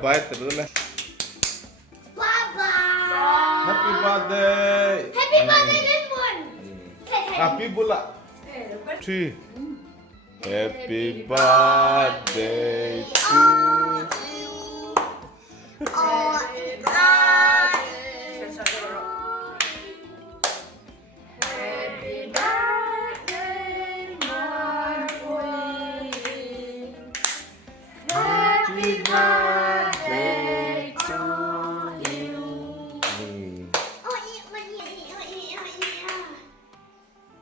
bye terus lah. Bye bye. Happy birthday. Happy birthday Lemon. Happy pula. Three. Happy birthday to you. Oh, Happy birthday to you.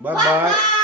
Bye bye.